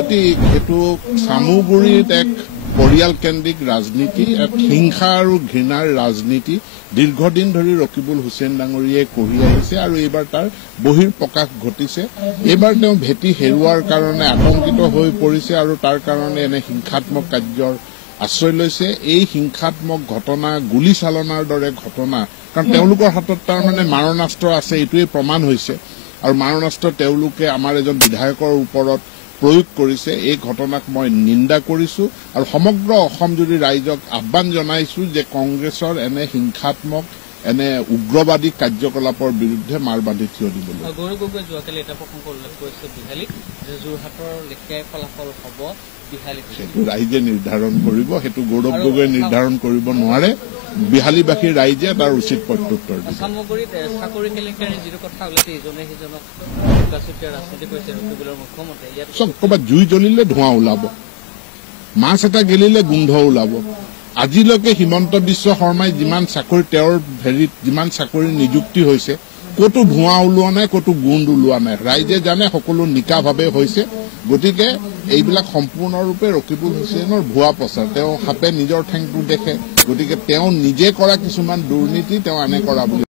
অতি হেতু সামুগুৰিত এক পৰিয়াল কেন্দ্ৰিক ৰাজনীতি এক হিংসা আৰু ঘৃণাৰ ৰাজনীতি দীৰ্ঘদিন ধৰি ৰকিবুল হুছেইন ডাঙৰীয়াই কৰি আহিছে আৰু এইবাৰ তাৰ বহিৰ্প্ৰকাশ ঘটিছে। এইবাৰ তেওঁ ভেটি হেৰুৱাৰ কাৰণে আতংকিত হৈ পৰিছে আৰু তাৰ কাৰণে এনে হিংসাত্মক কাৰ্যৰ আশ্ৰয় লৈছে। এই হিংসাত্মক ঘটনা গুলীচালনাৰ দৰে ঘটনা, কাৰণ তেওঁলোকৰ হাতত তাৰমানে মাৰণাস্ত্ৰ আছে, এইটোৱে প্ৰমাণ হৈছে আৰু মাৰণাস্ত্ৰ তেওঁলোকে আমাৰ এজন বিধায়কৰ ওপৰত প্ৰয়োগ কৰিছে। এই ঘটনাক মই নিন্দা কৰিছো আৰু সমগ্ৰ অসম জুৰি ৰাইজক আহ্বান জনাইছো যে কংগ্ৰেছৰ এনে হিংসাত্মক এনে উগ্ৰবাদী কাৰ্যকলাপৰ বিৰুদ্ধে মাৰ বান্ধি থিয় দিবলৈ। গৌৰৱ গগৈয়ে যোৱাকালি এটা প্ৰসংগ উল্লেখ কৰিছে বিহালীত যে যোৰহাটৰ লেখীয়াই ফলাফল হ'ব বিহালীত। সেইটো ৰাইজে নিৰ্ধাৰণ কৰিব, সেইটো গৌৰৱ গগৈয়ে নিৰ্ধাৰণ কৰিব নোৱাৰে। বিহালীবাসীৰ ৰাইজে তাৰ উচিত প্ৰত্যুত্তৰ দিব। সামগ্ৰীত চাকৰি কেলেংকাৰীৰ যিটো কথা ওলাইছে ইজনে সিজনক ৰাজনীতি কৰিছে ৰকিবুলৰ মুখ্যমন্ত্ৰী। চব ক'ৰবাত জুই জ্বলিলে ধোঁৱা ওলাব, মাছ এটা গেলিলে গোন্ধ ওলাব। আজিলৈকে হিমন্ত বিশ্ব শৰ্মাই যিমান চাকৰি তেওঁৰ হেৰিত যিমান চাকৰি নিযুক্তি হৈছে ক'তো ধোঁৱা ওলোৱা নাই, ক'তো গোন্ধ ওলোৱা নাই। ৰাইজে জানে সকলো নিকাভাৱে হৈছে। গতিকে এইবিলাক সম্পূৰ্ণৰূপে ৰকিবুল হুছেইনৰ ভুৱা প্ৰচাৰ। তেওঁ সাপে নিজৰ ঠেংটো দেখে, গতিকে তেওঁ নিজে কৰা কিছুমান দুৰ্নীতি তেওঁ আনে কৰা বুলি